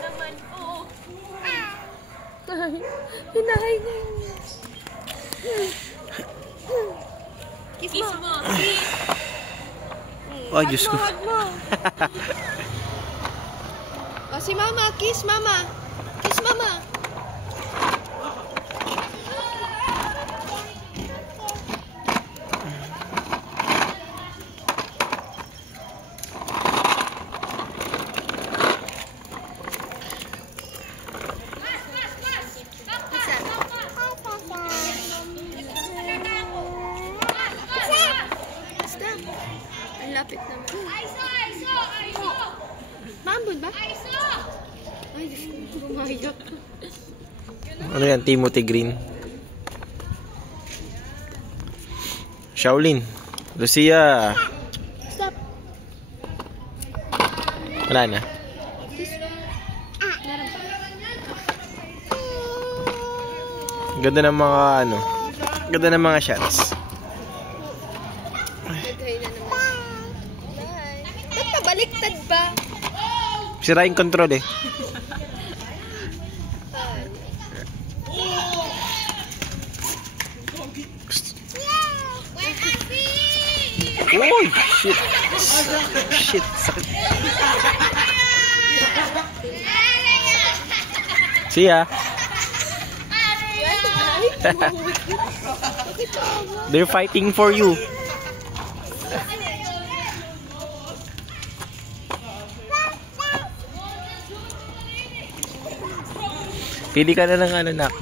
naman. Oo. Hinahay na. Kiss mo. Kiss. Oh, Diyos ko. Hug mo. Oh, si Mama. Kiss, Mama. Kiss, Mama. Ang lapit naman. Maambon ba? Ay, Diyos ko, bumayak. Ano yan? Timothy Green. Shaolin. Lucia. Stop. Wala na. Meron pa. Ganda ng mga ano. Ganda ng mga shots. Naghay na naman. Bye. Ba't pabaliktad ba? Sira yung control eh. Uy! Shit! Shit! Sakit! See ya! They're fighting for you. Pili ka na ng ano, nak.